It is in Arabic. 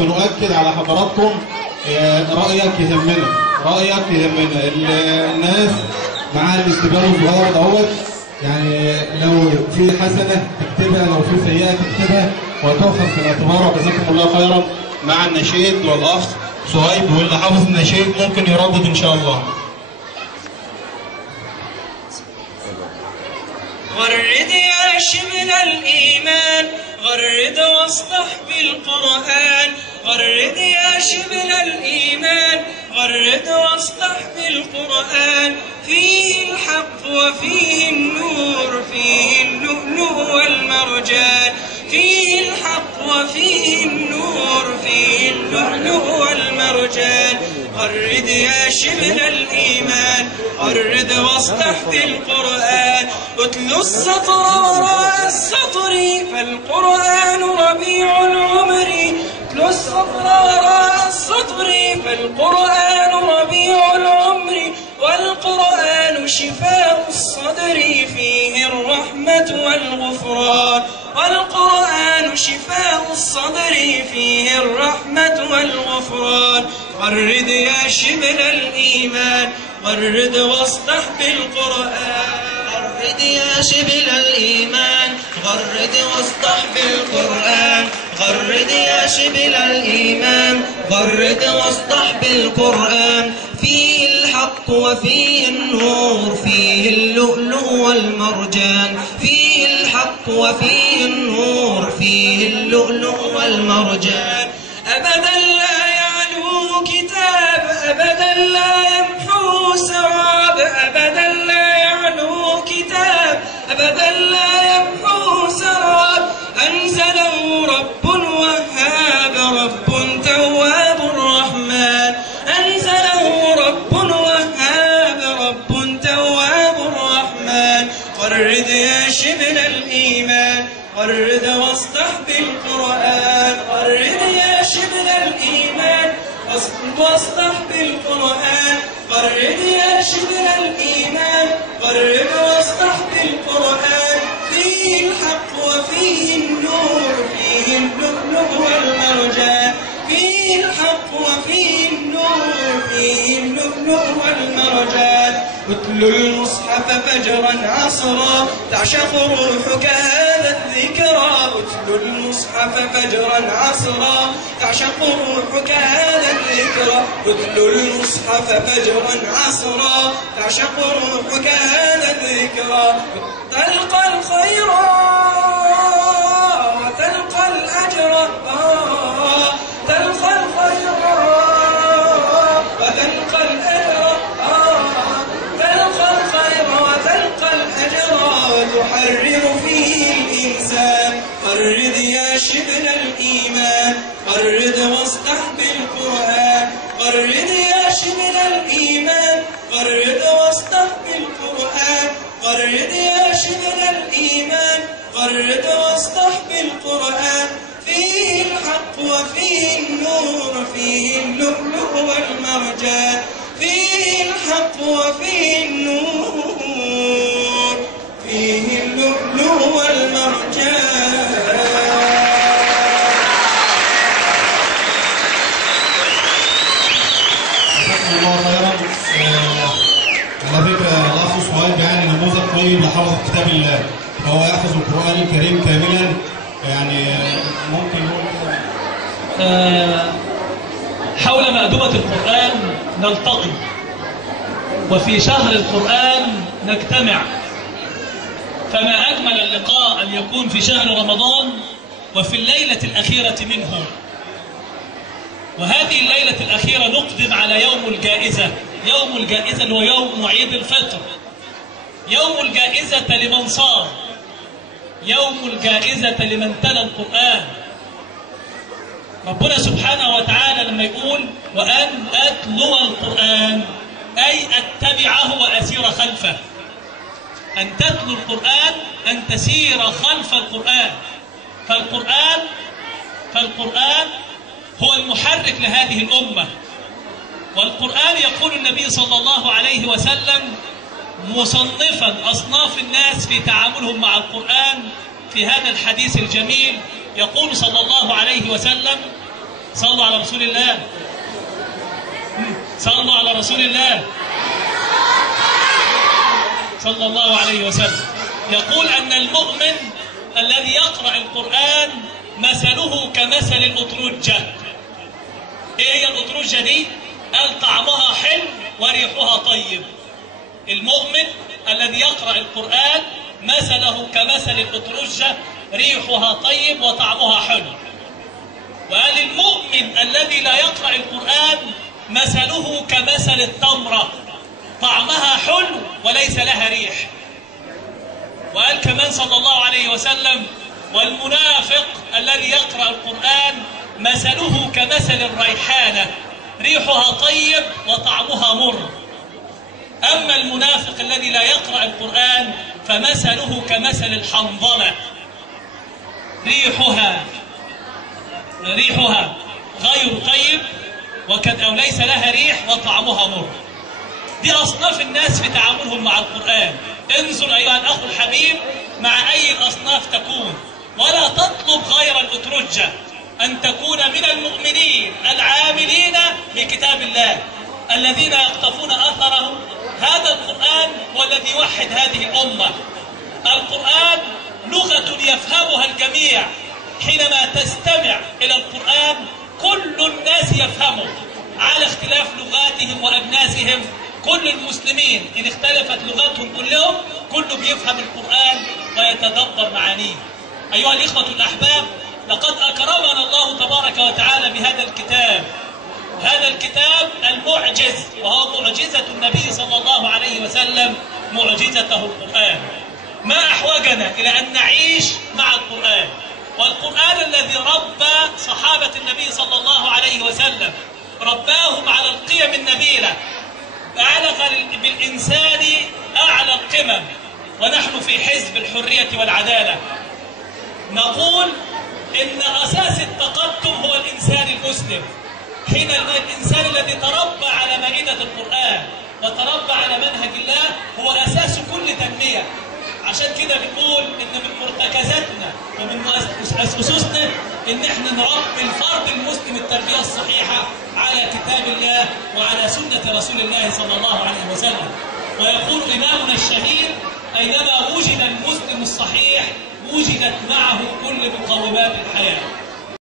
نؤكد على حضراتكم رأيك يهمنا، رأيك يهمنا. الناس معاها الاستقبال الصغير دوت، يعني لو في حسنة تكتبها، لو في سيئة تكتبها وتؤخذ في الاعتبار. وجزاكم الله خيرا. مع النشيد والأخ صهيب، واللي حافظ النشيد ممكن يردد إن شاء الله. غرد يا شبل الإيمان، غرد واصدح بالقرآن. غرد يا شبل الإيمان، غرد واصدح بالقرآن. فيه الحق وفيه النور، فيه اللؤلؤ والمرجان. فيه الحق وفيه النور، فيه اللؤلؤ والمرجان. غرد يا شبل الإيمان، غرد واصدح بالقرآن. اتلو السطر وراء السطر، فالقرآن ربيع العمر. اتلو السطر وراء السطر، فالقرآن ربيع العمر. والقرآن شفاء الصدر، فيه الرحمة والغفران. والقرآن شفاء الصدر، فيه الرحمة والغفران. غرد يا شبل الإيمان، غرد واصدح بالقرآن. غرد يا شبل الإيمان، غرد واصدح بالقرآن. غرد يا شبل الإيمان، غرد واصدح بالقرآن. فيه الحق وفيه النور، فيه اللؤلؤ والمرجان. فيه الحق وفيه النور، فيه اللؤلؤ والمرجان. أبدا لا يعلو كتاب، أبدا لا يمحو سراب. أبدا لا يعلو كتاب، أبدا لا يمحو سراب. أنزله رب وهاب، رب تواب رحمن. أنزله رب وهاب، رب تواب رحمن. غرد يا شبل الإيمان، غرد واصدح بالقرآن. غرد يا شبل الإيمان، واصدح بالقرآن. غرد يا شبل الإيمان، غرد واصدح بالقرآن. فيه الحق وفيه النور، فيه اللؤلؤ والمرجان. فيه الحق وفيه النور، فيه اللؤلؤ والمرجان. اتلو المصحف فجرا عصرا، تعشق روحك هذا الذكرى. اتلو المصحف فجرا عصرا، تعشق روحك هذا الذكرى. اتلو المصحف فجرا عصرا، تعشق روحك هذا الذكرى. تلقى الخير وتلقى الأجر، تلقى الخير وتلقى الأجر. تلقى الخير وتلقى الأجر، وتحرر فيه الإنسان. غرد يا شبل الإيمان، غرد واصدح بالقرآن. غرد يا شبل الإيمان، غرد واصدح بالقرآن. غرد يا شبل الإيمان، غرد واصدح بالقرآن. فيه الحق وفيه النور، فيه اللؤلؤ والمرجان. فيه الحق وفيه النور، فيه اللؤلؤ والمرجان. جزاكم الله خيرا. على فكرة الأخ صهيب يعني نموذج طيب لحفظ كتاب الله، فهو يحفظ القرآن الكريم كاملا. يعني ممكن حول مأدبة القرآن نلتقي، وفي شهر القرآن نجتمع. فما أجمل اللقاء أن يكون في شهر رمضان وفي الليلة الأخيرة منه. وهذه الليلة الأخيرة نقدم على يوم الجائزة. يوم الجائزة هو يوم عيد الفطر، يوم الجائزة لمن صام، يوم الجائزة لمن تلا القرآن. ربنا سبحانه وتعالى لما يقول وأن أتلو القرآن، أي أتبعه وأسير خلفه. أن تتلو القرآن أن تسير خلف القرآن. فالقرآن هو المحرك لهذه الأمة. والقرآن يقول النبي صلى الله عليه وسلم مصنفا أصناف الناس في تعاملهم مع القرآن في هذا الحديث الجميل. يقول صلى الله عليه وسلم صلوا على رسول الله. صلوا على رسول الله صلى الله عليه وسلم. يقول أن المؤمن الذي يقرأ القرآن مثله كمثل الأترجة. إيه هي الأترجة دي؟ قال طعمها حلو وريحها طيب. المؤمن الذي يقرأ القرآن مثله كمثل الأترجة، ريحها طيب وطعمها حلو. وقال المؤمن الذي لا يقرأ القرآن مثله كمثل التمرة، طعمها حلو وليس لها ريح. وقال كمان صلى الله عليه وسلم: والمنافق الذي يقرأ القرآن مثله كمثل الريحانة، ريحها طيب وطعمها مر. أما المنافق الذي لا يقرأ القرآن فمثله كمثل الحنظلة، ريحها غير طيب أو ليس لها ريح وطعمها مر. دي أصناف الناس في تعاملهم مع القرآن. انظر أيها الأخ الحبيب مع أي الأصناف تكون، ولا تطلب غير الأترجة، أن تكون من المؤمنين العاملين بكتاب الله الذين يقتفون أثره. هذا القرآن هو الذي يوحد هذه الأمة. القرآن لغة يفهمها الجميع. حينما تستمع إلى القرآن كل الناس يفهمه على اختلاف لغاتهم وأجناسهم. كل المسلمين إن اختلفت لغتهم كلهم، كله بيفهم القرآن ويتدبر معانيه. أيها الإخوة الأحباب، لقد أكرمنا الله تبارك وتعالى بهذا الكتاب، هذا الكتاب المعجز، وهو معجزة النبي صلى الله عليه وسلم، معجزته القرآن. ما أحوجنا إلى أن نعيش مع القرآن، والقرآن الذي ربى صحابة النبي صلى الله عليه وسلم، رباهم على القيم النبيلة، بالغ بالإنسان أعلى القمم. ونحن في حزب الحرية والعدالة نقول إن أساس التقدم هو الإنسان المسلم. حين الإنسان الذي تربى على مائدة القرآن وتربى على منهج الله هو أساس كل تنمية. عشان كده بنقول إن من مرتكزاتنا ومن أسسنا إن إحنا نربي الفرد المسلم التربية الصحيحة على كتاب الله وعلى سنة رسول الله صلى الله عليه وسلم. ويقول إمامنا الشهير: أينما وجد المسلم الصحيح وجدت معه كل مقومات الحياة.